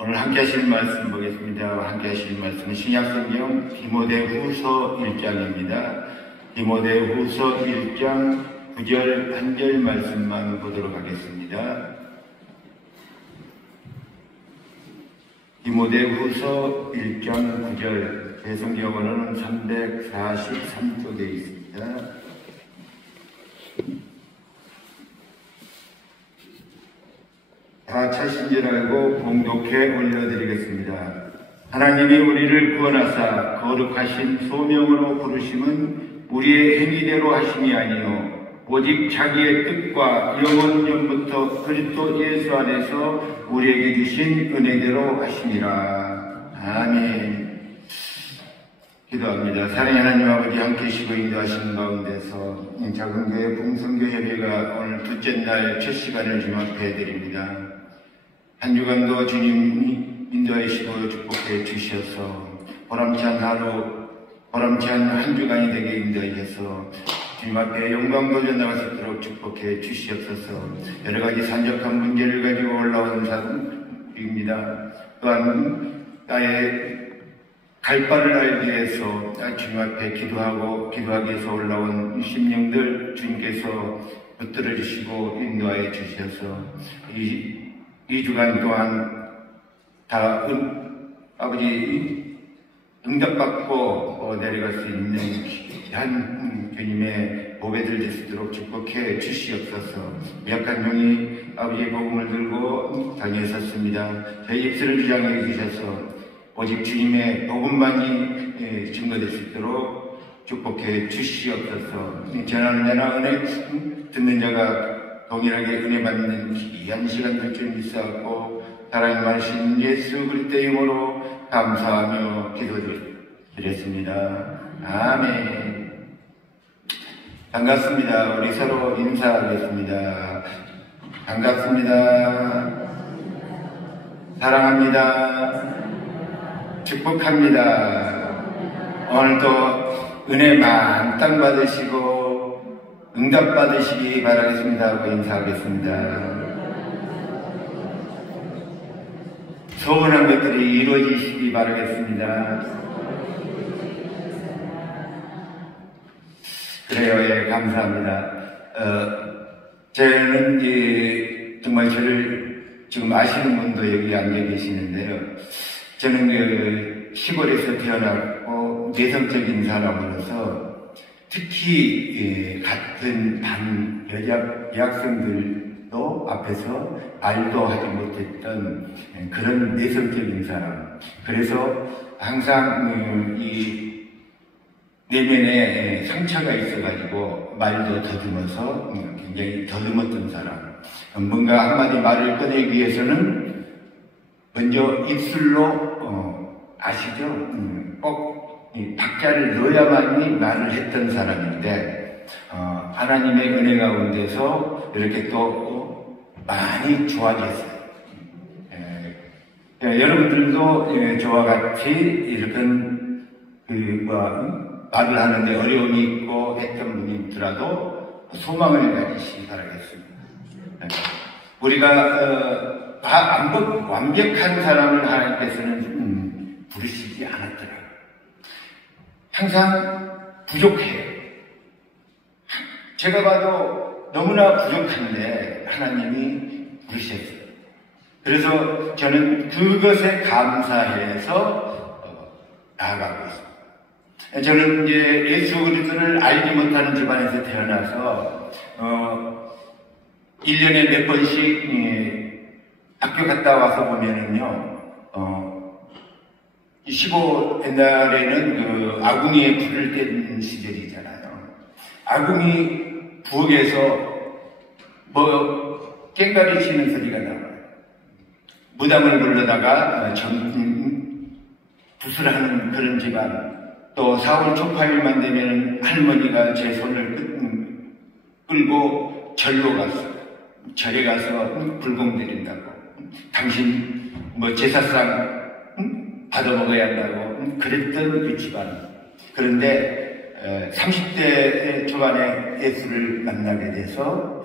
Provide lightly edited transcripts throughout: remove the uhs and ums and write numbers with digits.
오늘 함께 하실 말씀 보겠습니다. 함께 하실 말씀은 신약성경 디모데후서 1장입니다. 디모데후서 1장 9절 한 절 말씀만 보도록 하겠습니다. 디모데후서 1장 9절, 제 성경으로는 343쪽에 있습니다. 다 차신 줄 알고 봉독해 올려드리겠습니다. 하나님이 우리를 구원하사 거룩하신 소명으로 부르심은 우리의 행위대로 하심이 아니요 오직 자기의 뜻과 영원전부터 그리스도 예수 안에서 우리에게 주신 은혜대로 하심이라. 아멘. 기도합니다. 사랑의 하나님 아버지, 함께 계시고 인도하시는 가운데서 작은 교회 봉성교 협의가 오늘 둘째 날 첫 시간을 주님 앞에 드립니다. 한 주간도 주님이 인도하시고 축복해 주셔서 보람찬 하루, 보람찬 한 주간이 되게 인도하셔서 주님 앞에 영광 돌려나갈 수 있도록 축복해 주시옵소서. 여러 가지 산적한 문제를 가지고 올라온 사람입니다. 또한 나의 갈 바를 알기 위해서 주님 앞에 기도하기 위해서 올라온 심령들 주님께서 붙들어 주시고 인도하여 주셔서 이 주간 동안 다 아버지 응답받고 내려갈 수 있는 귀한 주님의 보배들 될 수 있도록 축복해 주시옵소서. 미약한 종이 아버지의 복음을 들고 당에 섰습니다. 저희 입술을 주장해 주셔서 오직 주님의 복음만이 증거될 수 있도록 축복해 주시옵소서. 전하는 자나 은혜 듣는 자가 동일하게 은혜 받는 귀한 시간 될 줄 믿사옵고 사랑이 많으신 예수 그리스도의 이름으로 감사하며 기도드렸습니다. 아멘. 반갑습니다. 우리 서로 인사하겠습니다. 반갑습니다. 사랑합니다. 축복합니다. 오늘도 은혜 만땅 받으시고 응답 받으시기 바라겠습니다 하고 인사하겠습니다. 소원한 것들이 이루어지시기 바라겠습니다. 그래요. 예, 감사합니다. 저는 정말 저를 지금 아시는 분도 여기 앉아 계시는데요. 저는 시골에서 태어났고 내성적인 사람으로서 특히 같은 반 여학생들도 앞에서 말도 하지 못했던 그런 내성적인 사람. 그래서 항상 이 내면에 상처가 있어가지고 말도 더듬어서 굉장히 더듬었던 사람. 뭔가 한마디 말을 꺼내기 위해서는 먼저 입술로 아시죠? 꼭 박자를 넣어야만이 말을 했던 사람인데 하나님의 은혜 가운데서 이렇게 또 많이 좋아졌어요. 여러분들도 저와 같이 이렇게 말을 하는데 어려움이 있고 했던 분이 있더라도 소망을 가지시기 바라겠습니다. 우리가 완벽한 사람을 하나님께서는 부르시지 않았더라고요. 항상 부족해요. 제가 봐도 너무나 부족한데 하나님이 부르셨어요. 그래서 저는 그것에 감사해서 나아가고 있습니다. 저는 이제 예수 그리스도를 알지 못하는 집안에서 태어나서 1년에 몇 번씩 학교 갔다 와서 보면은요, 시골 옛날에는 아궁이에 불을 떼는 시절이잖아요. 아궁이 부엌에서 깽가리 치는 소리가 나와요. 무당을 불러다가 붓을 하는 그런 집안. 또 4월 초파일만 되면 할머니가 제 손을 끌고 절로 갔어요. 절에 가서 불공 드린다고. 당신 제사상 받아먹어야 한다고 그랬던 그 집안. 그런데 30대 초반에 예수를 만나게 돼서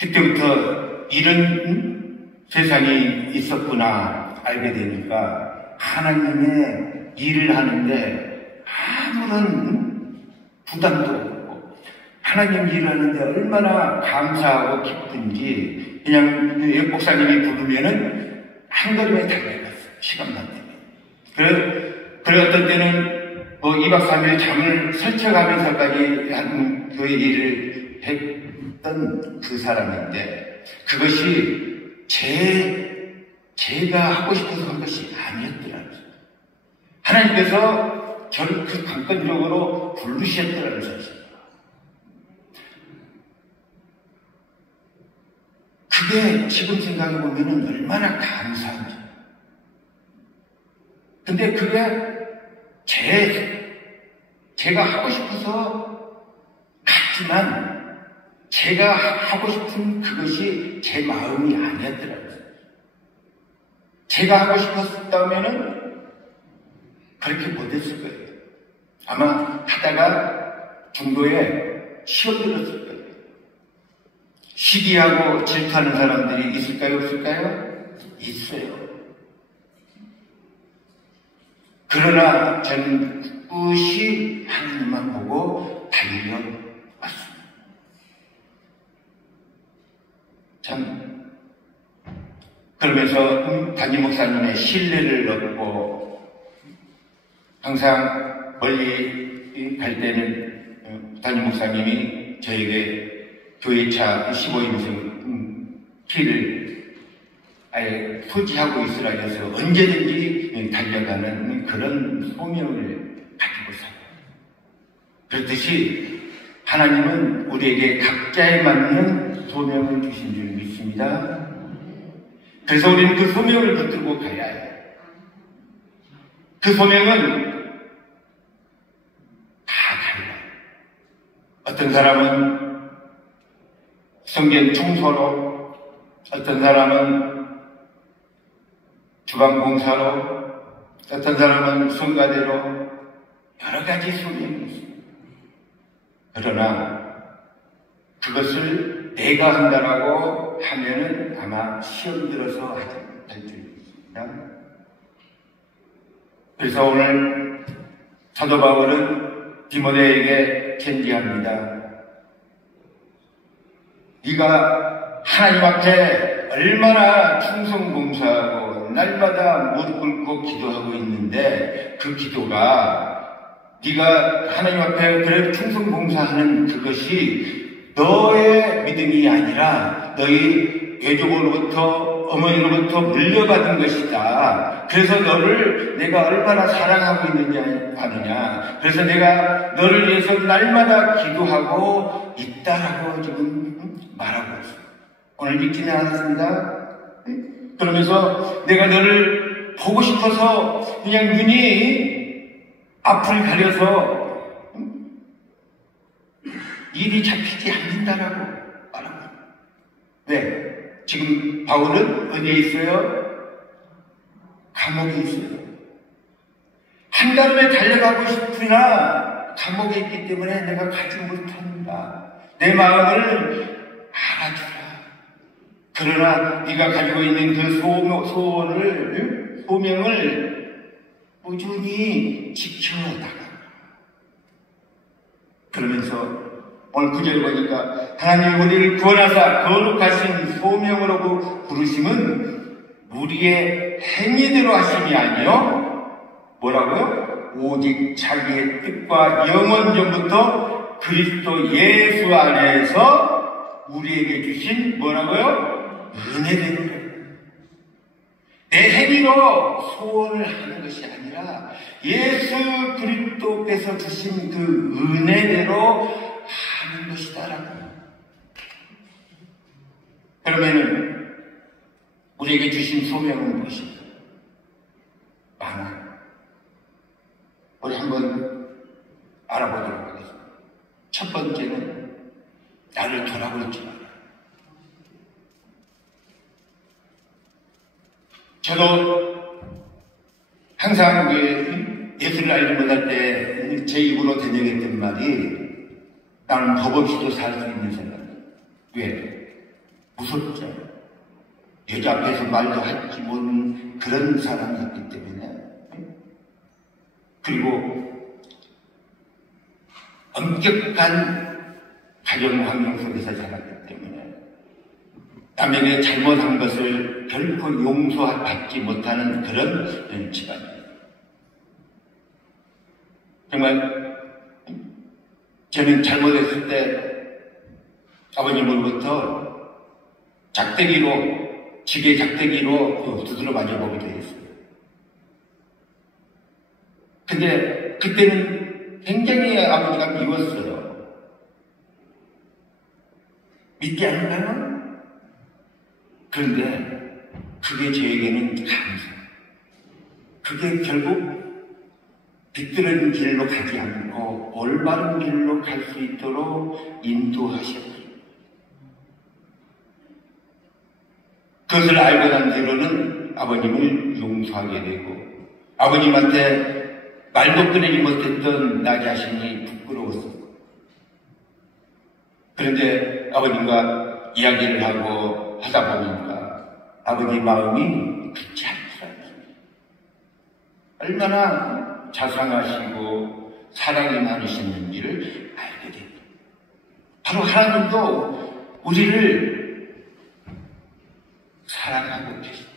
그때부터 이런 세상이 있었구나. 알게 되니까 하나님의 일을 하는데 아무런 부담도 없고 하나님 일을 하는데 얼마나 감사하고 기쁜지 그냥 목사님이 부르면은 한 걸음에 달려갔어요. 시간만 되면. 그래 어떤 때는 2박 3일 잠을 설쳐가면서까지 한 그 일을 했던 그 사람인데 그것이 제가 하고 싶어서 한 것이 아니었더라고요. 하나님께서 저를 그 강권적으로 부르셨더라는 사실. 그게 지금 생각해보면 얼마나 감사한지. 근데 그게 제가 하고 싶어서 갔지만 제가 하고 싶은 그것이 제 마음이 아니었더라고요. 제가 하고 싶었다면은 그렇게 못했을 거예요. 아마 하다가 중도에 시험 들었을 거예요. 시기하고 질투하는 사람들이 있을까요? 없을까요? 있어요. 그러나 저는 꿋꿋이 하나님만 보고 달려왔습니다. 참 그러면서 담임 목사님의 신뢰를 얻고 항상 멀리 갈 때는 담임 목사님이 저에게 교회차 15인승 키를 아예 소지하고 있으라 해서 언제든지 달려가는 그런 소명을 가지고 살아요. 그렇듯이 하나님은 우리에게 각자에 맞는 소명을 주신 줄 믿습니다. 그래서 우리는 그 소명을 붙들고 가야 해요. 그 소명은 다 달라요. 어떤 사람은 성전 청소로, 어떤 사람은 주방공사로, 어떤 사람은 성가대로 여러 가지 소명이 있습니다. 그러나 그것을 내가 한다라고 하면은 아마 시험 들어서 하지 못할 줄 믿습니다. 그래서 오늘 사도 바울은 디모데에게 편지합니다. 네가 하나님 앞에 얼마나 충성봉사하고 날마다 무릎 꿇고 기도하고 있는데 그 기도가 네가 하나님 앞에 그래 충성봉사하는 그것이 너의 믿음이 아니라 너희 외조부로부터 어머니로부터 물려받은 것이다. 그래서 너를 내가 얼마나 사랑하고 있는지 아느냐. 그래서 내가 너를 위해서 날마다 기도하고 있다라고 지금 말하고 있어요. 오늘 믿지는 않았습니다. 그러면서 내가 너를 보고 싶어서 그냥 눈이 앞을 가려서 일이 잡히지 않는다라고 말하고 있어요. 왜? 지금 바울은 어디에 있어요? 감옥에 있어요. 한달음에 달려가고 싶으나 감옥에 있기 때문에 내가 가지 못합니다. 내 마음을 알아주라. 그러나 네가 가지고 있는 그 소명을 꾸준히 지켜나가. 그러면서 오늘 구절을 보니까 하나님 우리를 구원하사 거룩하신 소명으로 부르심은 우리의 행위대로 하심이 아니요 뭐라고요? 오직 자기의 뜻과 영원 전부터 그리스도 예수 안에서 우리에게 주신 뭐라고요? 은혜대로. 내 행위로 소원을 하는 것이 아니라 예수 그리스도께서 주신 그 은혜대로 하는 것이다라고. 그러면은 우리에게 주신 소명은 무엇인가? 많아요. 우리 한번 알아보도록 하겠습니다. 첫 번째는 나를 돌아보지 마라. 저도 항상 예수를 알지 못할 때 제 입으로 대적했던 말이 나는 법 없이도 살 수 있는 사람. 왜? 무섭죠. 여자 앞에서 말도 하지 못하는 그런 사람이었기 때문에, 그리고 엄격한 가정 환경 속에서 자랐기 때문에 남에게 잘못한 것을 결코 용서받지 못하는 그런 집안이에요. 정말 저는 잘못했을 때 아버님으로부터 작대기로, 지게 작대기로 두드려 맞아보기도 했어요. 근데 그때는 굉장히 아버지가 미웠어요. 믿지 않나요? 그런데 그게 저에게는 감사. 그게 결국 비뚤은 길로 가지 않고 올바른 길로 갈 수 있도록 인도하셨어요. 그것을 알고 난 뒤로는 아버님을 용서하게 되고, 아버님한테 말도 꺼내지 못했던 나 자신이 부끄러웠어요. 그런데 아버님과 이야기를 하고 하다 보니까 아버지 마음이 그렇지 않더라고요. 얼마나 자상하시고 사랑이 많으시는지를 알게 됩니다. 바로 하나님도 우리를 사랑하고 계십니다.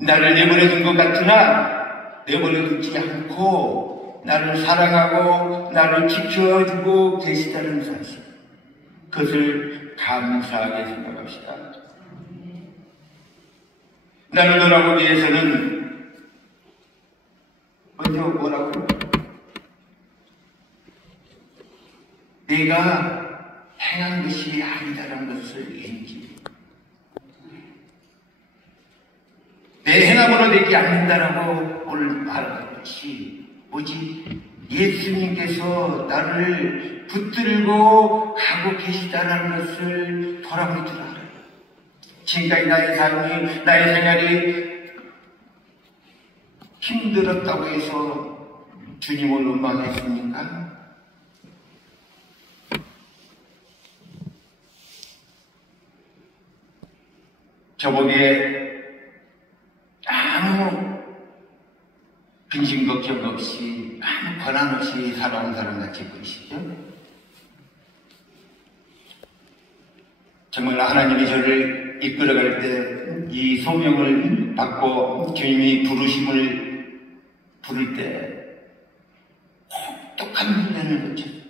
나를 내버려둔 것 같으나 내버려두지 않고 나를 사랑하고 나를 지켜주고 계시다는 사실, 그것을 감사하게 생각합시다. 나를 돌아보기 위해서는 먼저 뭐라고? 내가 행한 것이 아니다라는 것을 인지, 내 행함으로 되지 않는다라고 오늘 말한 것이 뭐지? 예수님께서 나를 붙들고 가고 계시다라는 것을 돌아보더라. 지금까지 나의 삶이, 나의 생활이 힘들었다고 해서 주님을 원망했습니까? 저보기에 아무 근심 걱정 없이, 아무 권한 없이 살아온 사람 같이 보이시죠? 정말 하나님이 저를 이끌어갈 때, 이 소명을 받고 주님이 부르심을 부를 때 혹독한 훈련을 거쳤어요.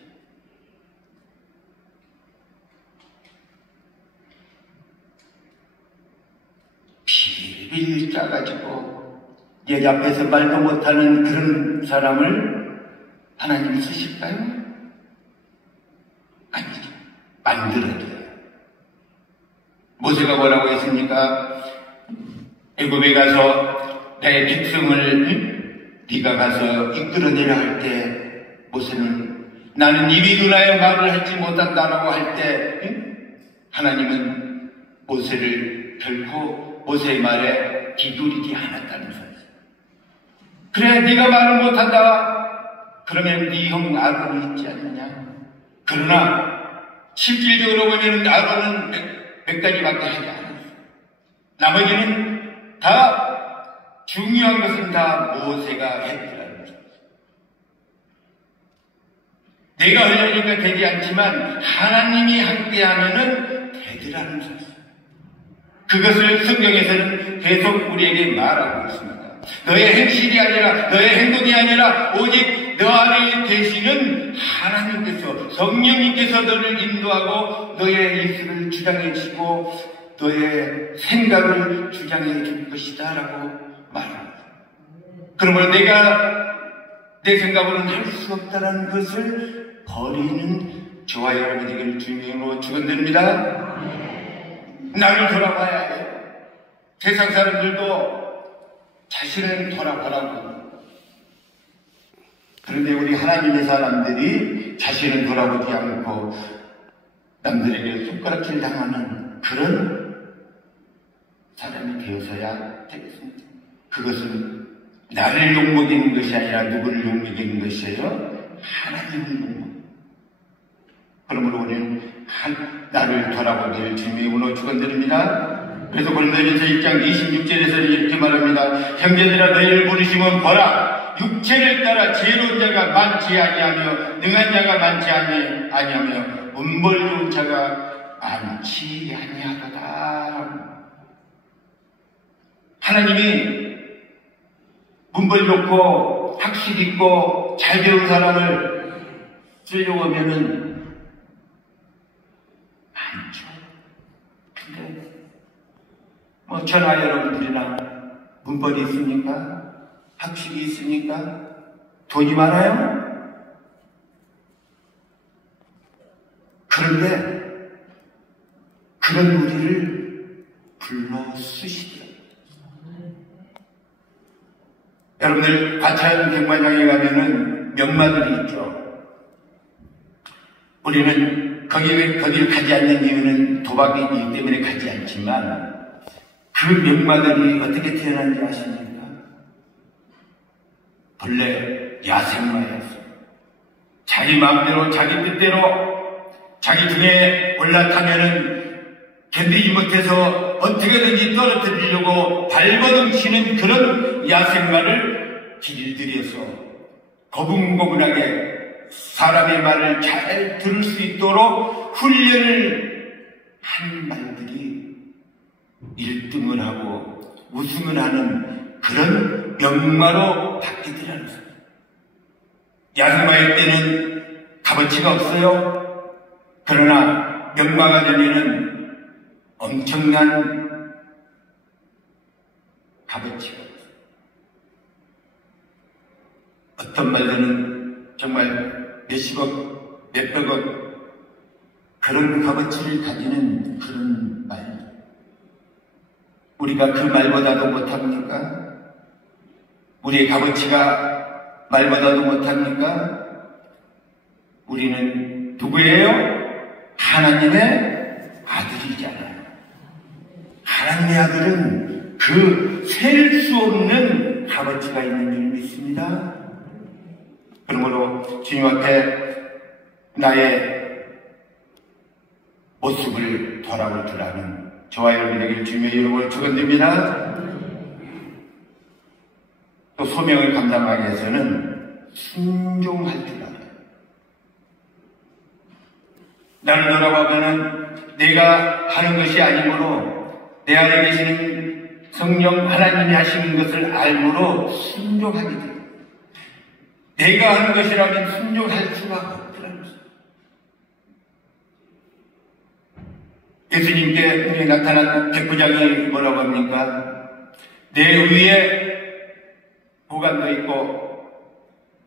빌빌 짜가지고 여기 앞에서 말도 못하는 그런 사람을 하나님이 쓰실까요? 아니죠. 만들어줘요. 모세가 뭐라고 했습니까? 애굽에 가서 내 백성을 네가 가서 이끌어내라 할 때, 모세는 나는 입이 둔하여 말을 하지 못한다라고 할 때, 하나님은 모세를 결코 모세의 말에 기울이지 않았다는 사실. 그래, 네가 말을 못한다. 그러면 네 형 아론이 있지 않느냐? 그러나 실질적으로 보면 아론은 몇 가지밖에 하지 않았어요. 나머지는 다 중요한 것은 다 모세가 했더라는 거죠. 내가 하려니까 되지 않지만 하나님이 함께하면은 되더라는 사실. 그것을 성경에서는 계속 우리에게 말하고 있습니다. 너의 행실이 아니라, 너의 행동이 아니라 오직 너 안에 계시는 하나님께서, 성령님께서 너를 인도하고 너의 입술을 주장해 주시고 너의 생각을 주장해 줄 것이다 라고 말합니다. 그러므로 내가 내 생각으로는 할 수 없다는 것을 버리는 저와 여러분에게 주님으로 축원드립니다. 나를 돌아봐야 해요. 세상 사람들도 자신을 돌아보라고. 그런데 우리 하나님의 사람들이 자신을 돌아보지 않고 남들에게 손가락질 당하는 그런 사람이 되어서야 되겠습니다. 그것은 나를 욕먹이는 것이 아니라 누구를 욕먹이는 것이에요? 하나님을 욕먹이는. 그러므로 우리는 나를 돌아보길 주님의 이름으로 축원드립니다. 그래서 고린도전서 1장 26절에서는 이렇게 말합니다. 형제들아 너희를 부르시면 보라 육체를 따라 지혜로운 자가 많지 아니하며 능한 자가 많지 아니하며 문벌 좋은 자가 많지 아니하도다. 하나님이 문벌 좋고 학식 있고 잘 배운 사람을 쓰려고 하면은 많죠. 근데 저나 여러분들이나 문벌이 있습니까? 학식이 있습니까? 돈이 많아요? 그런데 그런 우리를 불러 쓰시더라고요. 여러분들 과차연 경마장에 가면은 명마들이 있죠. 우리는 거기를 가지 않는 이유는 도박이기 때문에 가지 않지만 그 명마들이 어떻게 태어난지 아십니까? 본래 야생마였어요. 자기 마음대로 자기 뜻대로 자기 등에 올라타면은 견디지 못해서 어떻게든지 떨어뜨리려고 발버둥 치는 그런 야생마를 길들여서 고분고분하게 사람의 말을 잘 들을 수 있도록 훈련을 한 말들이 1등을 하고 우승을 하는 그런 명마로 바뀌더라는 거예요. 야생마일 때는 값어치가 없어요. 그러나 명마가 되면은 엄청난 값어치가 있어요. 어떤 말들은 정말 몇십억, 몇백억 그런 값어치를 가지는 그런 말. 우리가 그 말보다도 못합니까? 우리의 값어치가 말보다도 못합니까? 우리는 누구예요? 하나님의 아들이잖아요. 하나님의 아들은 그 셀 수 없는 값어치가 있는 줄 믿습니다. 그러므로 주님 앞에 나의 모습을 돌아볼 줄 아는 저와 여러분에게 주님의 이름으로 축원드립니다. 또 소명을 감당하기 위해서는 순종할 줄 알아요. 나를 돌아보면은 내가 하는 것이 아니므로 내 안에 계시는 성령 하나님이 하시는 것을 알므로 순종하게 됩니다. 내가 하는 것이라면 순종할 수가 없더라는 것입니다. 예수님께 나타난 백부장이 뭐라고 합니까? 내 위에 보관도 있고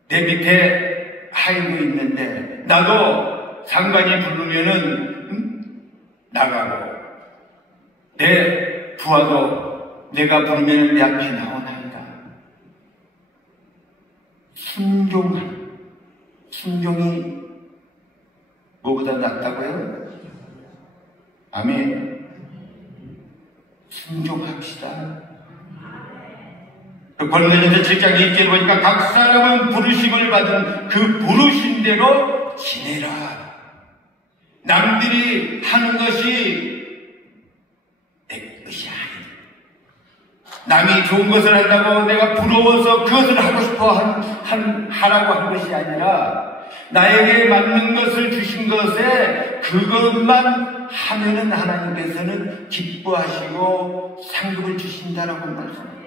내 밑에 하인도 있는데 나도 상관이 부르면은 나가고 내 부하도 내가 부르면은 내 앞에 나오나이다. 순종이 뭐보다 낫다고요? 아멘. 순종합시다. 고린도전서 7장 2절에 보니까 각 사람은 부르심을 받은 그 부르심대로 지내라. 남들이 하는 것이 내 것이 아니다. 남이 좋은 것을 한다고 내가 부러워서 그것을 하고 싶어 하라고 한 것이 아니라 나에게 맞는 것을 주신 것에 그것만 하면은 하나님께서는 기뻐하시고 상급을 주신다라고 말씀합니다.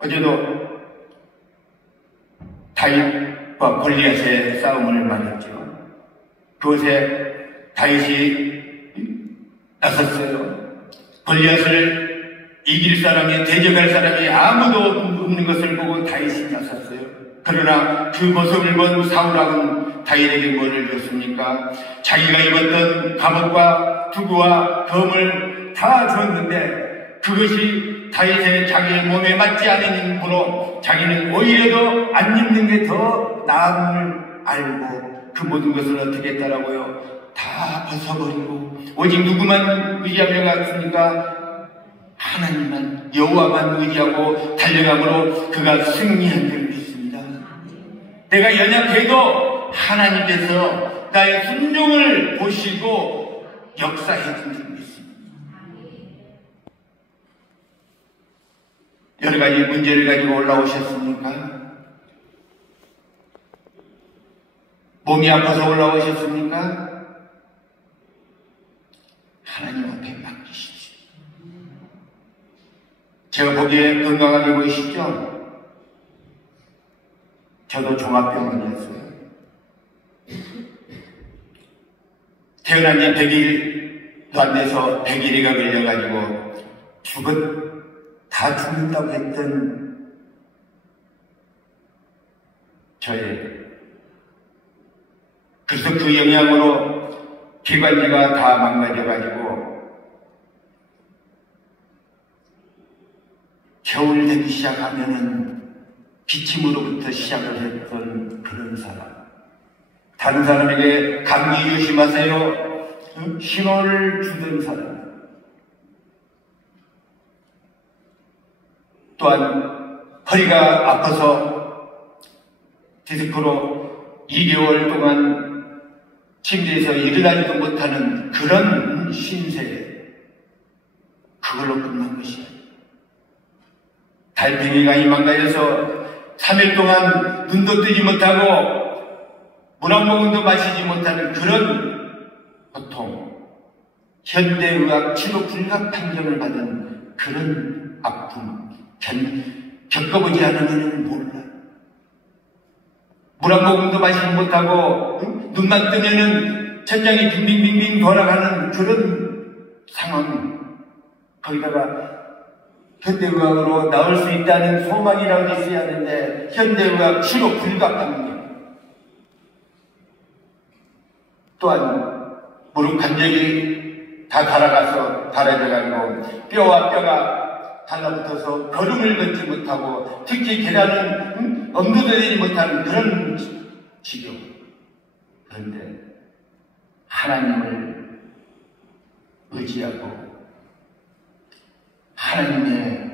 어제도 다윗과 골리앗의 싸움을 말했죠. 그것에 다윗이 나섰어요. 골리앗을 이길 사람이, 대적할 사람이 아무도 없는 것을 보고 다윗이 나섰어요. 그러나 그 모습을 본 사울왕은 다윗에게 뭐를 줬습니까? 자기가 입었던 갑옷과 투구와 검을 다 줬는데 그것이 다윗의 자기의 몸에 맞지 않은 이므로 자기는 오히려 더 안 입는 게 더 나음을 알고 그 모든 것을 어떻게 했다라고요? 다 벗어버리고 오직 누구만 의지하며 갔습니까? 하나님만, 여호와만 의지하고 달려감으로 그가 승리한 줄 믿습니다. 내가 연약해도 하나님께서 나의 순종을 보시고 역사해 준 줄 믿습니다. 여러 가지 문제를 가지고 올라오셨습니까? 몸이 아파서 올라오셨습니까? 하나님 앞에 맡기십시오. 제가 보기에 건강하게 보이시죠? 저도 종합병원이었어요. 태어난 지 100일도 안 돼서 100일이가 걸려가지고 다 죽는다고 했던 그래서 그 영향으로 기관지가 다 망가져가지고 겨울 되기 시작하면은 기침으로부터 시작을 했던 그런 사람. 다른 사람에게 감기 조심하세요 신호를 주던 사람. 또한 허리가 아파서 디스크로 2개월 동안 침대에서 일어나지도 못하는 그런 신세. 그걸로 끝난 것이야. 달팽이가 망가져서 3일 동안 눈도 뜨지 못하고 물 한 모금도 마시지 못하는 그런 고통. 현대의학 치료 불가 판정을 받은 그런 아픔. 겪어보지 않으면 몰라. 물 한 모금도 마시지 못하고 눈만 뜨면은 천장이 빙빙빙빙 돌아가는 그런 상황. 거기다가 현대의학으로 나을 수 있다는 소망이라고 있어야 하는데 현대의학 치료 불가합니다. 또한 무릎 관절이 다 달아져가지고 뼈와 뼈가 달라붙어서 걸음을 걷지 못하고 특히 계단은 엄두도 내지 못하는 그런 치료. 그런데 하나님을 의지하고 하나님의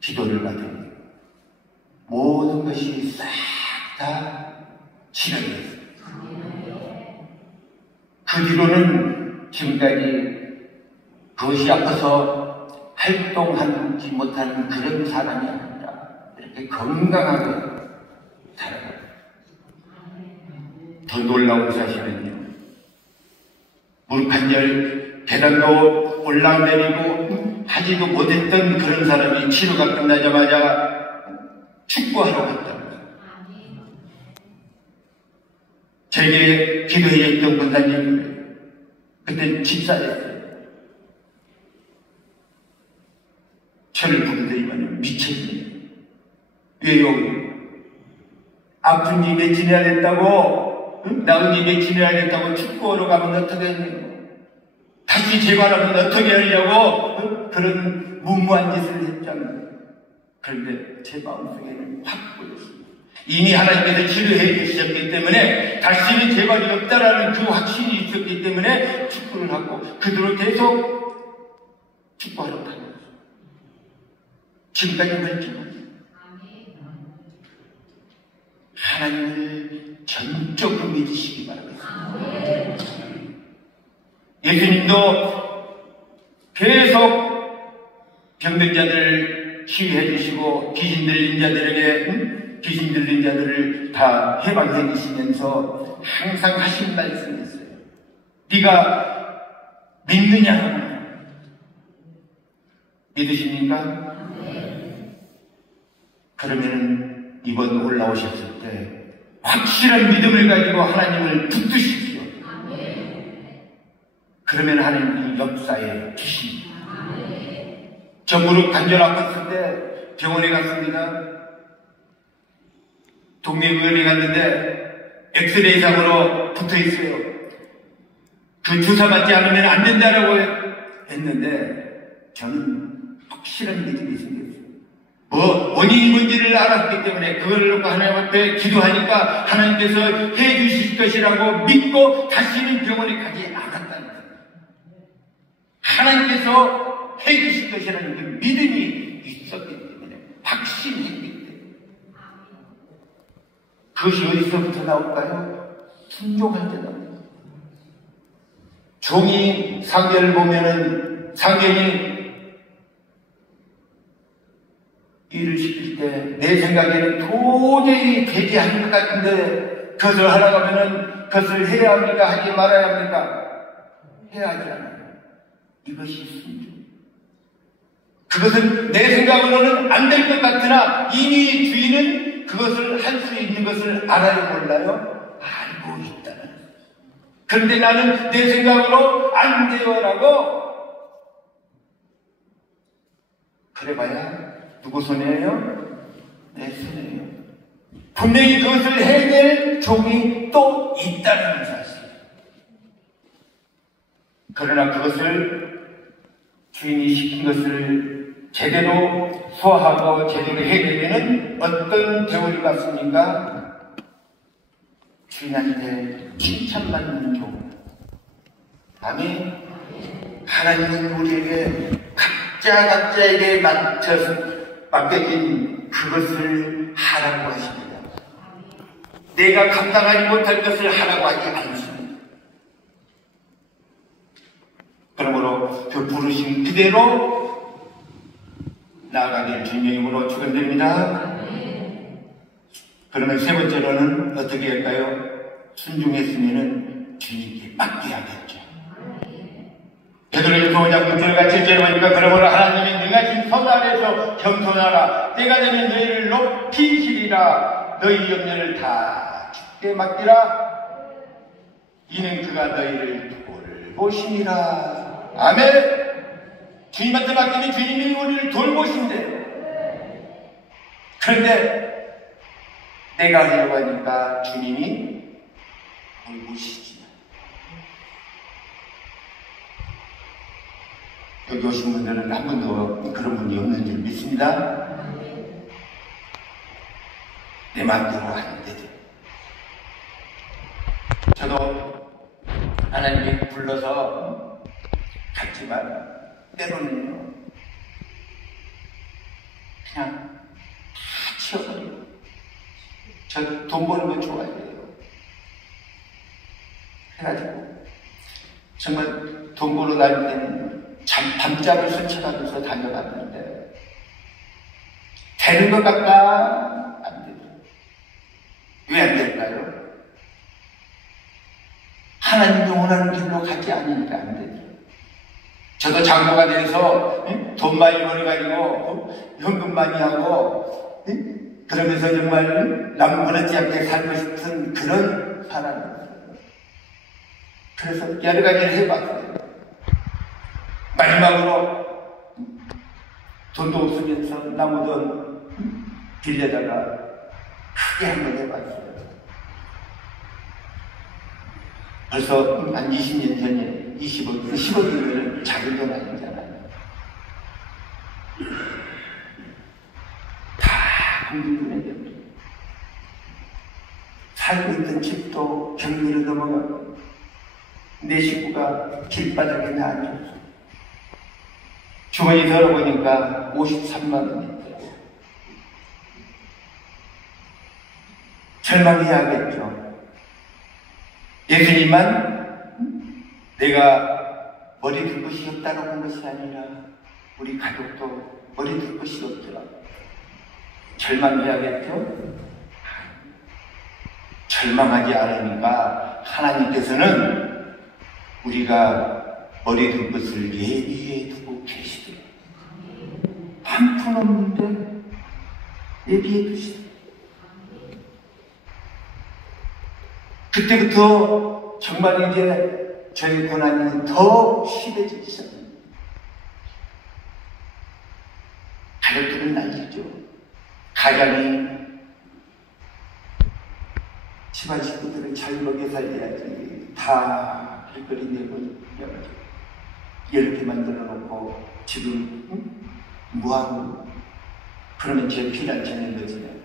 기도를 받으니 모든 것이 싹 다 치료됐어요. 그 뒤로는 지금까지 그것이 아파서 활동하지 못하는 그런 사람이 아니라 이렇게 건강하게 살아가요. 더 놀라운 사실은요, 무릎관절 계단도 올라내리고 하지도 못했던 그런 사람이 치료가 끝나자마자 축구하러 갔답니다. 제게 기도해줬던 권사님이 그때 집사였어요. 저를 부르더니만 미쳤니? 왜요? 아픈 지 며칠이나 됐다고? 나은 지 며칠이나 됐다고 축구하러 가면 어떻게 했니? 다시 재발하면 어떻게 하려고? 그런 무모한 짓을 했잖아요. 그런데 제 마음속에는 확 보였습니다. 이미 하나님께서 치료해 주셨기 때문에 다시는 재발이 없다라는 그 확신이 있었기 때문에 축구를 하고 그대로 계속 축구하러 다녔어요. 지금까지 그랬지만 하나님을 전적으로 믿으시기 바랍니다. 예수님도 계속 병든 자들을 치유해 주시고 귀신 들린 자들을 다 해방해 주시면서 항상 하신 말씀이 있어요. 네가 믿느냐? 믿으십니까? 그러면 이번 올라오셨을 때 확실한 믿음을 가지고 하나님을 붙드십시오. 그러면 하나님이 역사에 주십니다. 저 무릎 관절 아팠을 때 병원에 갔습니다. 동네 의원에 갔는데 엑스레이상으로 붙어있어요. 그 주사 맞지 않으면 안 된다라고 했는데 저는 확실한 믿음이 생겼어요. 원인이 뭔지를 알았기 때문에 그걸 놓고 하나님 앞에 기도하니까 하나님께서 해주실 것이라고 믿고 다시는 병원에 가지 않았다는 거예요. 하나님께서 해주실 것이라는 그 믿음이 있었기 때문에 확신했기 때문에 그 그것이 어디서부터 나올까요? 순종할 때 나옵니다. 종이 상계를 보면은 상계니 일을 시킬 때 내 생각에는 도저히 되지 않을 것 같은데 그것을 하라고 하면은 그것을 해야 합니까? 하지 말아야 합니까? 해야 하지 않아요. 이것이 순종. 그것은 내 생각으로는 안 될 것 같으나 이미 주인은 그것을 할 수 있는 것을 알아요, 몰라요? 알고 있다는. 그런데 나는 내 생각으로 안 돼요라고 그래봐야 누구 손해예요? 내 손해예요. 분명히 그것을 해낼 종이 또 있다는 사실. 그러나 그것을 주인이 시킨 것을 제대로 소화하고 제대로 해내면 어떤 대우를 받습니까? 주인한테 칭찬받는 종. 아멘. 하나님은 우리에게 각자에게 맡겨진 그것을 하라고 하십니다. 내가 감당하지 못할 것을 하라고 하지 않습니다. 그러므로 그 부르신 그대로 나아가기를 주님의 이름으로 축원드립니다. 그러면 세 번째로는 어떻게 할까요? 순종했으면 주님께 맡겨야겠죠. 베드로전서 5장 6절과 7절에 보니까 그러므로 하나님이 능하신 선 아래서 겸손하라. 때가 되면 너희를 높이시리라. 너희 염려를 다 주께 맡기라. 이는 그가 너희를 돌보시니라. 아멘. 주님한테 맡기면 주님이 우리를 돌보신대요. 그런데 내가 하려고 하니까 주님이 돌보시지. 여기 오신 분들은 한 번도 그런 분이 없는 줄 믿습니다. 내 마음대로 하는데도 저도 하나님이 불러서 갔지만 때로는요 그냥 다 치워버려요. 저 돈 버는 거 좋아해요. 해가지고 정말 돈 벌어 다닐 때는 밤잠을 설치하면서 다녀갔는데 되는 것 같다? 안 되죠. 왜 안 될까요? 하나님이 원하는 길로 가지 않으니까 안 되죠. 저도 장로가 돼서 돈 많이 벌어가지고 현금 많이 하고 그러면서 정말 남 그렇지 않게 살고 싶은 그런 사람이었어요. 그래서 여러 가지를 해봤어요. 마지막으로 돈도 없으면서 나무 돈 빌려다가 크게 한번 해봤어요. 벌써 한 20년 전에 10억이면 작은 돈 아니잖아요. 다 공중분해 됩니다. 살고 있던 집도 경비로 넘어가고 내 식구가 길바닥에 나앉았어. 주머니 들어보니까 53만 원이었어요. 절망해야겠죠. 예수님만 내가 머리 둘 것이 없다고 한 것이 아니라 우리 가족도 머리 둘 것이 없더라. 절망해야겠죠? 절망하지 않으니까 하나님께서는 우리가 머리 둘 것을 예비해 두고 계시더라고요. 한 푼 없는데 예비해 두시더라고요. 그때부터 정말 이제 저희 고난이 더 심해지기 시작합니다. 가족들은 난리죠. 가장이 집안 식구들을 잘 먹여 살려야지 다 길거리 내보내가지고 이렇게 만들어 놓고 지금 뭐하고 그러면 제 피난처는 거지만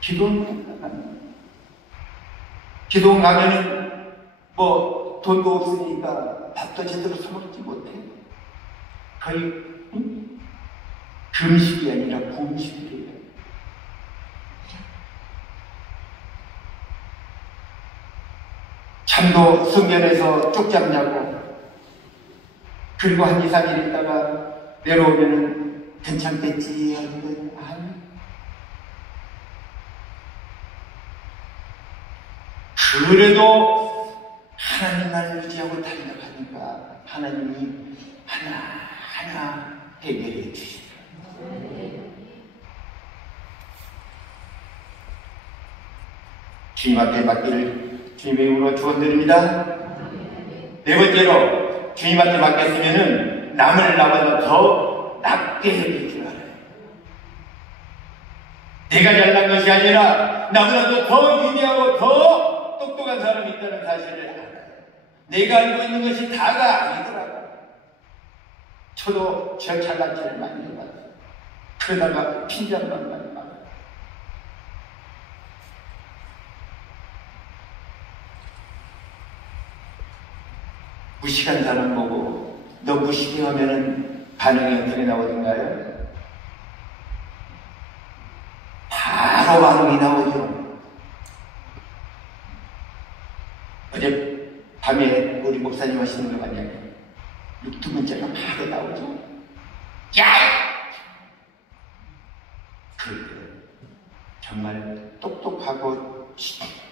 기도는 나갑니다. 기도 가면은 뭐 돈도 없으니까 밥도 제대로 사먹지 못해. 거의 금식이 아니라 굶식이에요. 잠도 숙면에서 쪽 잡냐고. 그리고 한 2, 3일 있다가 내려오면은 괜찮겠지 하는데, 그래도 하나님만을 의지하고 달려가니까 하나님이 하나하나 해결해 주시더라고요. 주님 앞에 맡기를 주님의 이름으로 축원드립니다. 네 번째로, 주님 앞에 맡겼으면은 남을 나보다 더 낫게 해줄 줄 알아요. 내가 잘난 것이 아니라 나보다도 더 위대하고 더 똑똑한 사람이 있다는 사실을 알아요. 내가 알고 있는 것이 다가 아니더라고요. 저도 저 잘난 체를 많이 해봤어요. 그러다가 핀잔만 많이 막아요. 무식한 사람 보고 너 무식해 하면은 반응이 어떻게 나오던가요? 바로 반응이 나오죠. 어제 밤에 우리 목사님 하시는 거 만약에 6두 문자가 바로 나오죠. 야! 그 정말 똑똑하고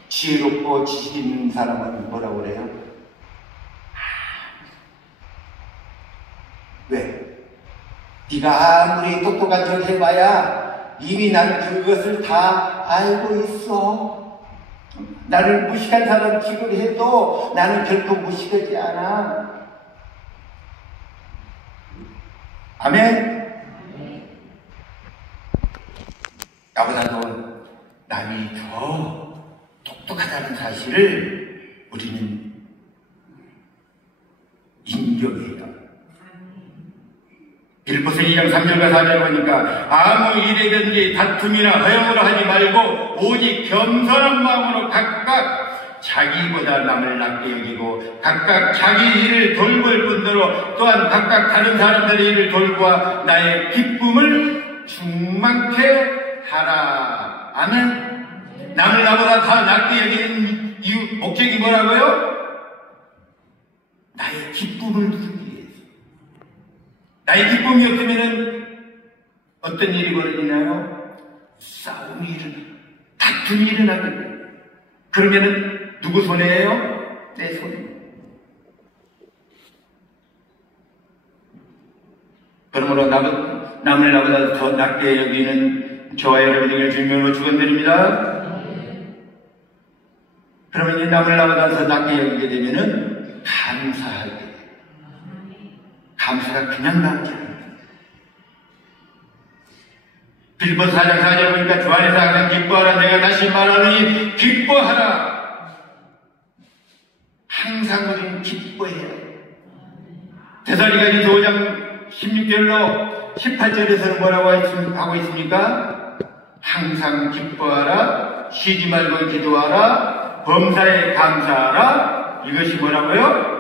지혜롭고 지식 있는 사람은 뭐라고 그래요? 왜? 네가 아무리 똑똑한 척 해봐야 이미 난 그것을 다 알고 있어. 나를 무식한 사람 취급해도 나는 결코 무식하지 않아. 아멘? 나보다도 남이 더 똑똑하다는 사실을 우리는 인정해요. 빌보서 2장 3절과 4절 보니까 아무 일이든지 다툼이나 허영으로 하지 말고 오직 겸손한 마음으로 각각 자기보다 남을 낫게 여기고 각각 자기 일을 돌볼 뿐더러 또한 각각 다른 사람들의 일을 돌보아 나의 기쁨을 충만케 하라. 아멘. 남을 나보다 더 낫게 여기는 이유, 목적이 뭐라고요? 나의 기쁨을 누리기 위해서. 나의 기쁨이 없으면 어떤 일이 벌어지나요? 싸움이 일어나요. 다툼이 일어나게 돼요. 그러면은 누구 손해예요? 내 손해. 그러므로 남을 나보다 더 낫게 여기는 저와 여러분에게 주님으로 축원드립니다. 그러면 이 남을 나보다 더 낫게 여기게 되면은 감사하게 돼요. 감사가 그냥 나오지 않아요. 빌보서 4장 4절 보니까 주 안에서 항상 기뻐하라. 내가 다시 말하노니 기뻐하라. 항상 우리는 기뻐해야 해요. 데살리가서 5장 16절로 18절에서는 뭐라고 하고 있습니까? 항상 기뻐하라. 쉬지 말고 기도하라. 범사에 감사하라. 이것이 뭐라고요?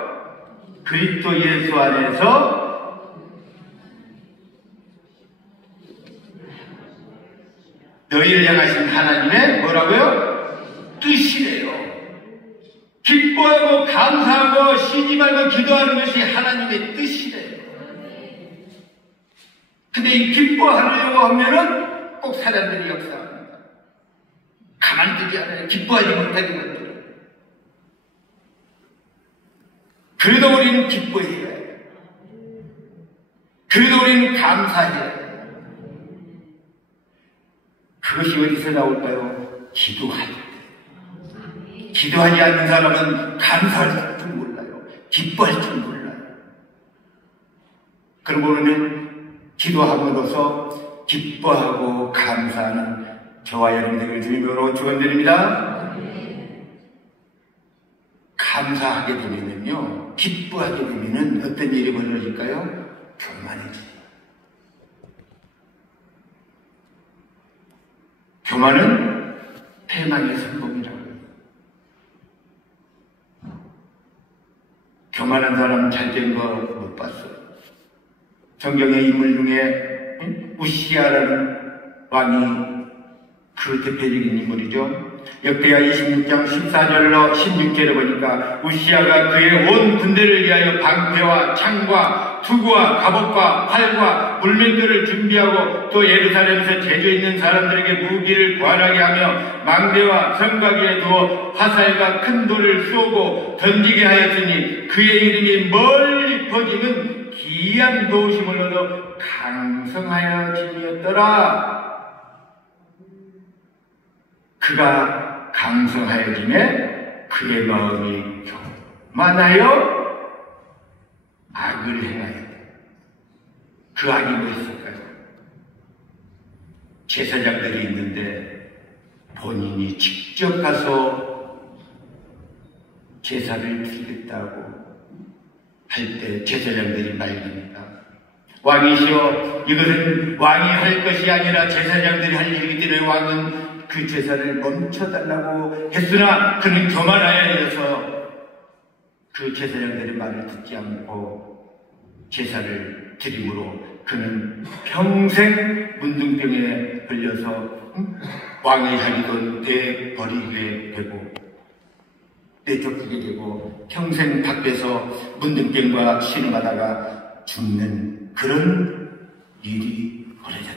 그리스도 예수 안에서 너희를 향하신 하나님의 뭐라고요? 뜻이래요. 기뻐하고 감사하고 쉬지 말고 기도하는 것이 하나님의 뜻이래요. 근데 이 기뻐하려고 하면은 꼭 사람들이 역사합니다. 가만두지 않아요. 기뻐하지 못하게 만들어요. 그래도 우리는 기뻐해야 해요. 그래도 우리는 감사해야 해요. 그것이 어디서 나올까요? 기도할 때. 기도하지 않는 사람은 감사할 줄 몰라요. 기뻐할 줄 몰라요. 그러고 우리는 기도함으로써 기뻐하고 감사하는 저와 여러분들을 주님으로 축원드립니다. 감사하게 되면요, 기뻐하게 되면은 어떤 일이 벌어질까요? 교만해져요. 교만은 패망의 선봉이라고 해요. 교만한 사람은 잘된 거 못 봤어요. 성경의 인물 중에 우시아라는 왕이 그 대표적인 인물이죠. 역대하 26장 14절로 16절에 보니까 우시아가 그의 온 군대를 위하여 방패와 창과 투구와 갑옷과 활과 물맷돌을 준비하고 또 예루살렘에서 제주 있는 사람들에게 무기를 구하게 하며 망대와 성곽 위에 두어 화살과 큰 돌을 쏘고 던지게 하였으니 그의 이름이 멀리 퍼지는 기이한 도우심을 얻어 강성하여짐이었더라. 그가 강성하여짐에 그의 마음이 교만하여 악을 행하였다. 그 악이 무엇일까요? 제사장들이 있는데 본인이 직접 가서 제사를 드리겠다고 할 때 제사장들이 말립니다. 왕이시여, 이것은 왕이 할 것이 아니라 제사장들이 할 일이기 때문에 왕은 그 제사를 멈춰달라고 했으나 그는 교만하여 이어서 그 제사장들의 말을 듣지 않고 제사를 드림으로 그는 평생 문둥병에 걸려서 왕이 하기도 내버리게 되고 내쫓기게 되고 평생 밖에서 문둥병과 신음하다가 죽는 그런 일이 벌어졌다.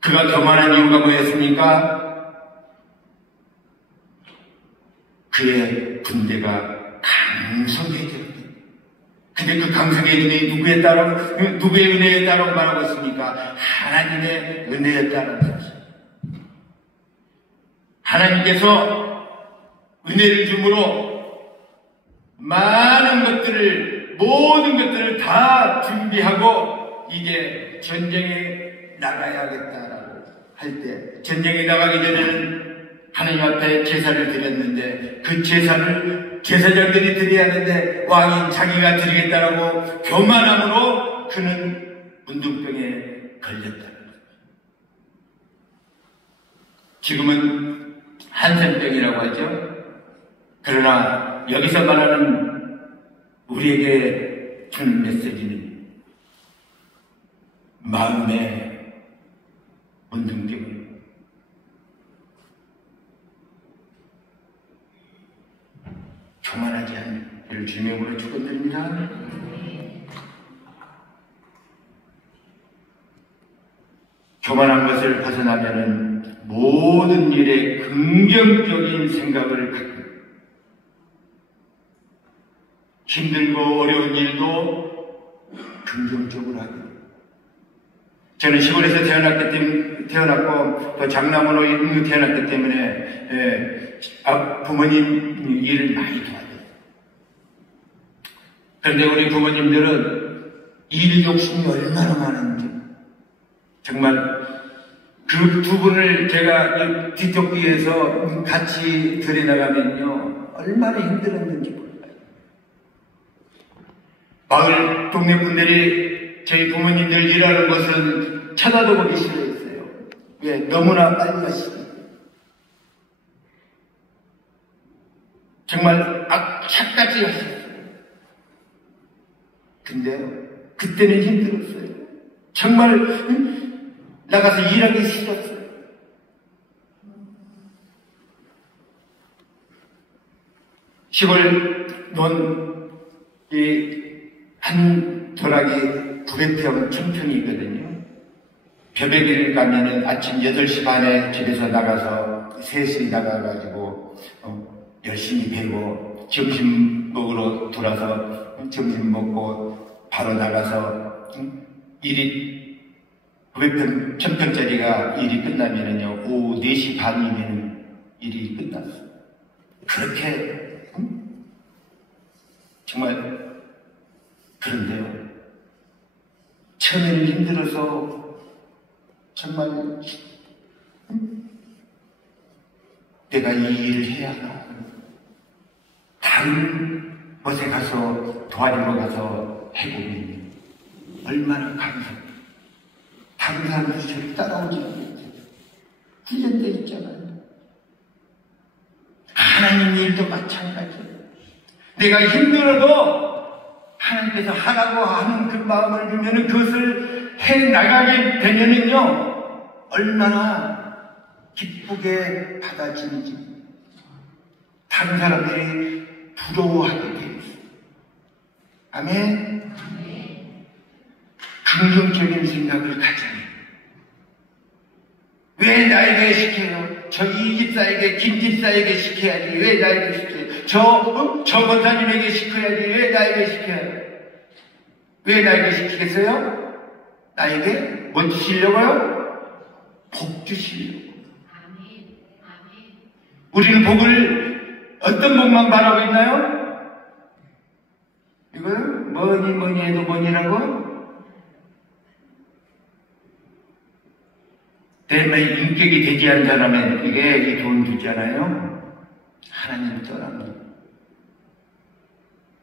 그가 교만한 이유가 뭐였습니까? 그의 군대가 강성해졌다. 근데 그 강성해짐이 누구의 은혜에 따라고 말하고 있습니까? 하나님의 은혜에 따라는 것입니다. 하나님께서 은혜를 주므로 많은 것들을, 모든 것들을 다 준비하고 이제 전쟁에 나가야겠다라고 할 때, 전쟁에 나가기 전에는 하나님 앞에 제사를 드렸는데 그 제사를 제사장들이 드려야 하는데 왕인 자기가 드리겠다라고 교만함으로 그는 문둥병에 걸렸다. 지금은 한센병이라고 하죠. 그러나 여기서 말하는 우리에게 주는 메시지는 마음의 문둥병, 교만하지 않는 이를 주명으로 축원드립니다. 교만한 것을 벗어나면은 모든 일에 긍정적인 생각을 갖고 힘들고 어려운 일도 긍정적으로 하고, 저는 시골에서 태어났고 또 장남으로 태어났기 때문에 부모님 일을 많이 도와줘요. 그런데 우리 부모님들은 일 욕심이 얼마나 많은지, 정말 그 두 분을 제가 뒤쪽 뒤에서 같이 들여나가면요 얼마나 힘들었는지 몰라요. 마을 동네 분들이 저희 부모님들 일하는 것은 쳐다도 보기 싫어했어요. 왜? 너무나 빨리 하시니까. 정말 악착같이 하셨어요. 근데 그때는 힘들었어요. 정말 나가서 일하기 싫었어요. 시골 한 도락이 900평 청평이 있거든요. 벼베기를 가면은 아침 8시 반에 집에서 나가서 3시 나가가지고 열심히 배고 점심 먹으러 돌아서 점심 먹고 바로 나가서 일이 900평, 1000평짜리가 일이 끝나면은요, 오후 4시 반이면 일이 끝났어요. 그렇게, 정말, 그런데요. 처음에는 힘들어서, 정말, 내가 이 일을 해야 하나. 다른 곳에 가서, 도와주러 가서 해보니, 얼마나 감사합니다. 다른 사람들이 저를 따라오지 않겠어요. 훈련돼 있잖아요. 하나님 일도 마찬가지예요. 내가 힘들어도 하나님께서 하라고 하는 그 마음을 주면은 그것을 해 나가게 되면은요, 얼마나 기쁘게 받아들이지, 다른 사람들이 부러워하게 되어 있어요. 아멘. 긍정적인 생각을 가져요. 왜 나에게 시켜요? 저 이 집사에게, 김 집사에게 시켜야지. 왜 나에게 시켜요? 저 권사님에게 시켜야지. 왜 나에게 시켜요? 왜 나에게 시키겠어요? 나에게 뭐 주시려고요? 복 주시려고. 우리는 복을, 어떤 복만 바라고 있나요? 이거요? 뭐니 해도 뭐니라고? 때문에 인격이 되지 않은 사람에게 돈 주잖아요. 하나님 떠나면.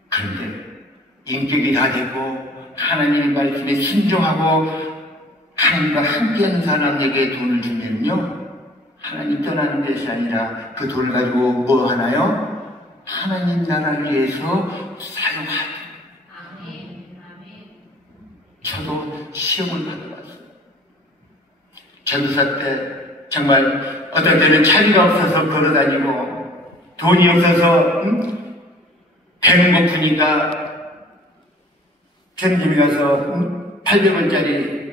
그런데 인격이 다 되고 하나님의 말씀에 순종하고 하나님과 함께하는 사람에게 돈을 주면요, 하나님 떠나는 것이 아니라 그 돈을 가지고 뭐 하나요? 하나님 나라를 위해서 사용하다. 저도 시험을 받아봤어요. 전도사 때 정말 어떨 때는 차비가 없어서 걸어다니고 돈이 없어서 배는 고프니까 전김에 가서 800원짜리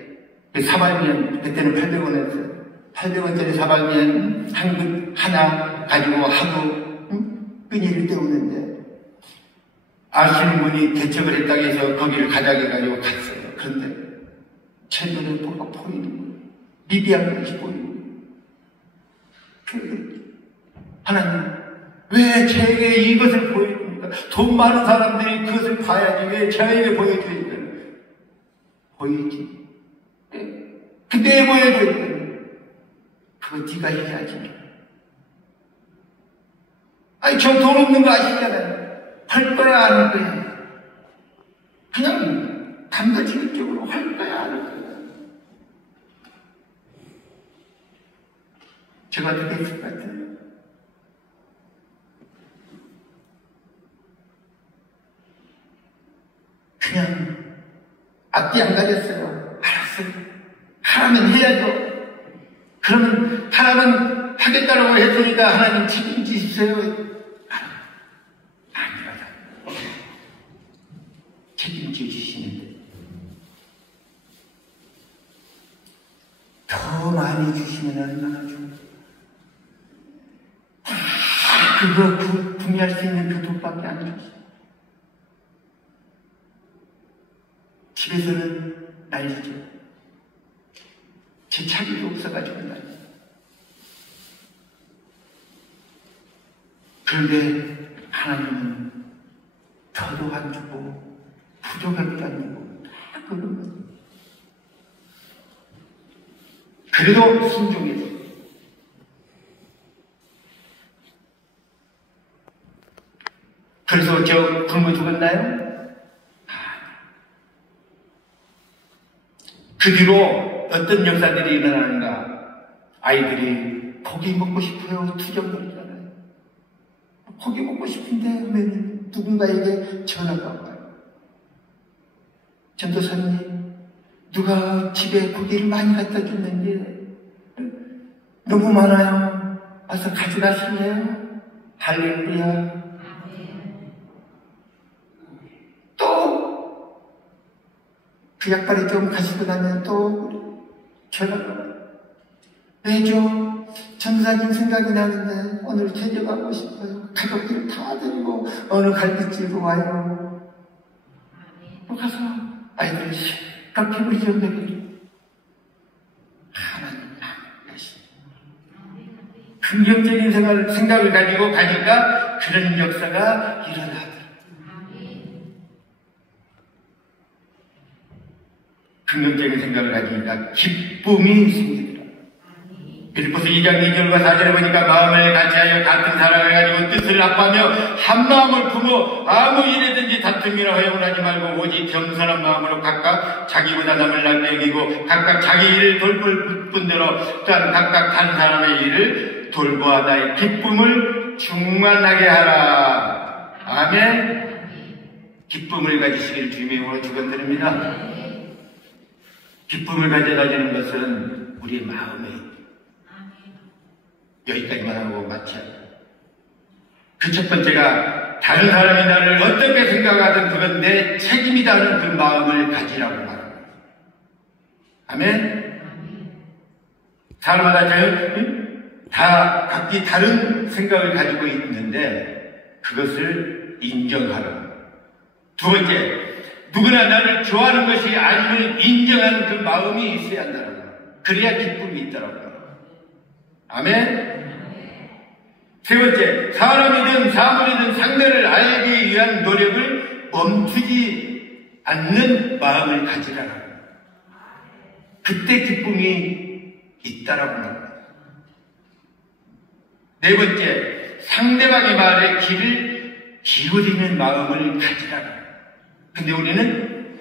사발면, 그때는 800원이었어요. 800원짜리 사발면 한 근 하나 가지고 하루 끈이를 때우는데 아시는 분이 개척을 했다고 해서 거기를 가자게 가지고 갔어요. 그런데 제 눈에 뭐가 보이는 거예요. 미비한 것이 보이는 거예요. 하나님, 왜 저에게 이것을 보여줍니까? 돈 많은 사람들이 그것을 봐야지 왜 저에게 보여줘야 보이지? 근데 왜 보여줘야 돼? 그거 네가 해야지. 아니, 저 돈 없는 거 아시잖아요. 할 거야, 안 할 거야? 그냥 단도직입적으로 할 거야, 안 할 거야? 제가 어떻게 했을 것 같아요? 그냥 앞뒤 안 가렸어요. 알았어요. 하라면 해야죠. 그러면 하라면 하겠다라고 했으니까 하나님 책임지세요. 아니라다. 책임져 주시는데 더 많이 주시면 얼마나 좋을까요? 그거 구매할 수 있는 그 돈밖에 안 줬어요. 집에서는 난리죠. 제 차비도 없어가지고 난리. 그런데 하나님은 더도 안 주고 부족하기도 안 주고 다 그런 거예요. 그래도 순종했어요. 그래서 저 굶어 죽었나요? 그 뒤로 어떤 역사들이 일어나는가? 아이들이 고기 먹고 싶어요. 투정거리잖아요. 고기 먹고 싶은데 왜 누군가에게 전화가 와요. 전도사님, 누가 집에 고기를 많이 갖다 줬는데 너무 많아요. 와서 가져가실래요? 할렐루야. 그 약발이 좀 가시고 나면 또 전화가 왜죠? 전사님 생각이 나는데 오늘 데려가고 싶어요. 가족들 다 데리고 어느 갈비집으로 와요. 또 가서 아이들 시끄럽게 물려내기 하나님 나신 긍정적인 생각을 가지고 가니까 그런 역사가 일어나더라. 긍정적인 생각을 가지니까 기쁨이 생기더라. 빌립보서 2장 2절과 4절에 보니까 마음을 같이하여 같은 사랑을 가지고 뜻을 합하며 한 마음을 품어 아무 일에든지 다툼이나 허용을 하지 말고 오직 겸손한 마음으로 각각 자기보다 남을 낫게 여기고 각각 자기 일을 돌볼 뿐더러 또한 각각 다른 사람의 일을 돌보아 나의 기쁨을 충만하게 하라. 아멘. 기쁨을 가지시기를 주님의 이름으로 축원드립니다. 기쁨을 가져다주는 것은 우리의 마음에 여기까지만 하고 마쳐요. 그 첫 번째가 다른 사람이 나를 어떻게 생각하든 그건 내 책임이다 하는 그 마음을 가지라고 말합니다. 아멘? 사람마다 다 각기 다른 생각을 가지고 있는데 그것을 인정하라. 두 번째, 누구나 나를 좋아하는 것이 아님을 인정하는 그 마음이 있어야 한다는 거예요. 그래야 기쁨이 있더라고요. 아멘? 세 번째, 사람이든 사물이든 상대를 알기 위한 노력을 멈추지 않는 마음을 가지라는 거예요. 그때 기쁨이 있다라고 합니다. 네 번째, 상대방의 말에 귀를 기울이는 마음을 가지라는 거예요. 근데 우리는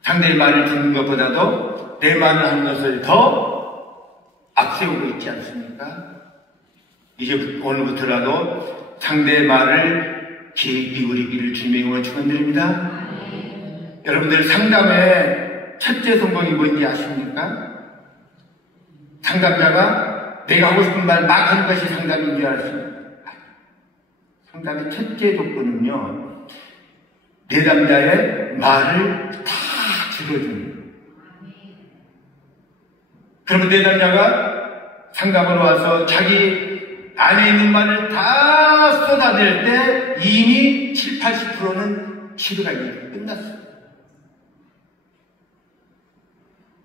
상대의 말을 듣는 것보다도 내 말을 하는 것을 더 앞세우고 있지 않습니까? 이제 오늘부터라도 상대의 말을 귀 기울이기를 주님의 축원드립니다. 여러분들 상담의 첫째 성공이 뭔지 아십니까? 상담자가 내가 하고 싶은 말 막 하는 것이 상담인 줄 알았습니다. 상담의 첫째 조건은요, 내담자의 말을 다 들어주는 거예요. 그러면 내담자가 상담으로 와서 자기 안에 있는 말을 다 쏟아낼 때 이미 70, 80%는 치료가 끝났어요.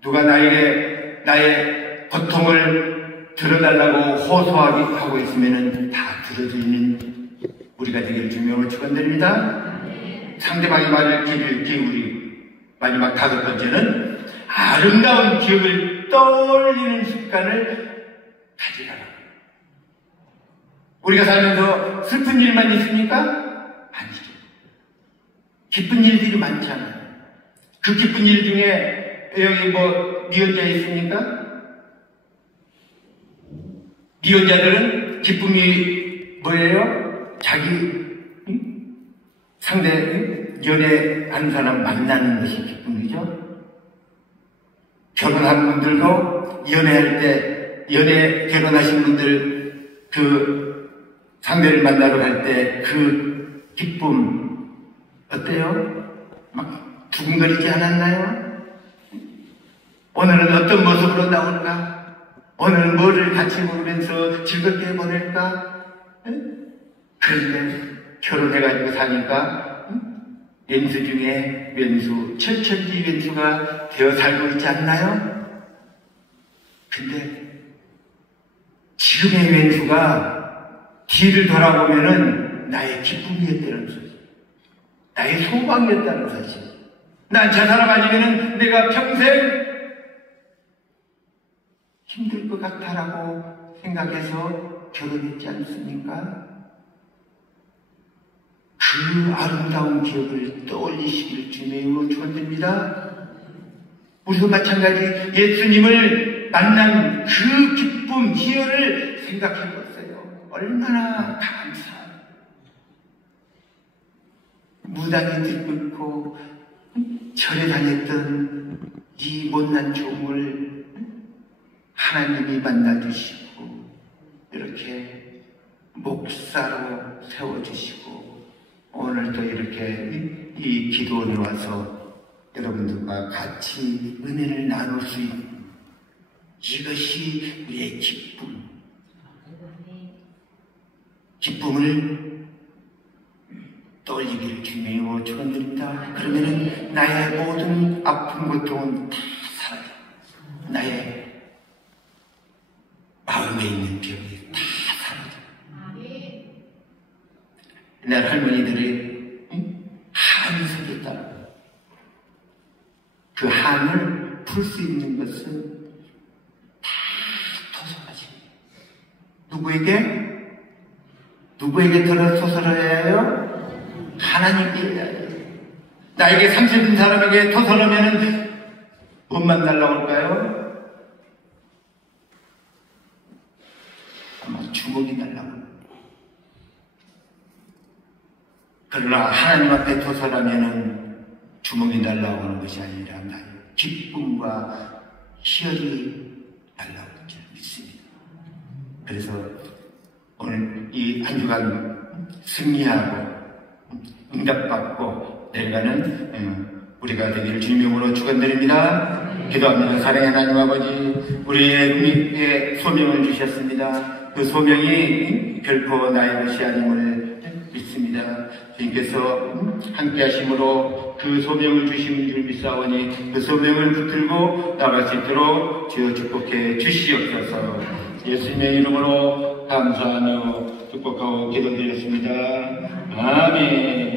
누가 나에게 나의 고통을 들어달라고 호소하고 있으면 다 들어주는 우리가 되기를 주님으로 축원드립니다. 상대방의 말을 귀를 기울이고, 마지막 다섯 번째는 아름다운 기억을 떠올리는 습관을 가지라. 우리가 살면서 슬픈 일만 있습니까? 아니죠. 기쁜 일들이 많잖아요. 그 기쁜 일 중에 여기 미혼자 있습니까? 미혼자들은 기쁨이 뭐예요? 자기 상대 연애하는 사람 만나는 것이 기쁨이죠. 결혼한 분들도 연애할 때, 결혼하신 분들 그 상대를 만나러 갈 때 그 기쁨 어때요? 막 두근거리지 않았나요? 오늘은 어떤 모습으로 나올까? 오늘은 뭐를 같이 먹으면서 즐겁게 보낼까? 그런데 결혼해가지고 사니까 왼수 중에 왼수, 철천지 왼수가 되어 살고 있지 않나요? 근데 지금의 왼수가 뒤를 돌아보면은 나의 기쁨이었다는 사실, 나의 소망이었다는 사실. 난 저 사람 아니면은 내가 평생 힘들 것 같다라고 생각해서 결혼했지 않습니까? 그 아름다운 기억을 떠올리시길 주님으로 축원드립니다. 우리도 마찬가지 예수님을 만난 그 기쁨, 희열을 생각해보세요. 얼마나 감사해요. 무당이 들고 있고 절에 다녔던 이 못난 종을 하나님이 만나주시고 이렇게 목사로 세워주시고 오늘도 이렇게 이 기도원에 와서 여러분들과 같이 은혜를 나눌 수 있는 이것이 우리의 기쁨을 떠올리기를 주님으로 축원드립니다. 그러면은 나의 모든 아픈 고통은 다 사라져. 나의 마음에 있는 병이 다 사라져. 옛날 할머니들이 한이 생겼다. 그 한을 풀 수 있는 것은 다 토설하지. 누구에게 들어 토설해야 해요? 하나님께 해야 해요. 나에게 상처 준 사람에게 토설하면 뭔만 날라올까요? 아마 주먹이 날라올. 그러나 하나님 앞에 토설하면 주먹이 날라오는 것이 아니라 나의 기쁨과 희열이 날라오는 줄 믿습니다. 그래서 오늘 이 한 주간 승리하고 응답받고 내려가는 우리가 되기를 주님으로 축원드립니다. 기도합니다. 사랑의 하나님 아버지, 우리의 소명을 주셨습니다. 그 소명이 결코 나의 것이 아님을 믿습니다. 주님께서 함께 하심으로 그 소명을 주신 줄 믿사오니 그 소명을 붙들고 나갈 수 있도록 주여 축복해 주시옵소서. 예수님의 이름으로 감사하며 축복하고 기도드렸습니다. 아멘.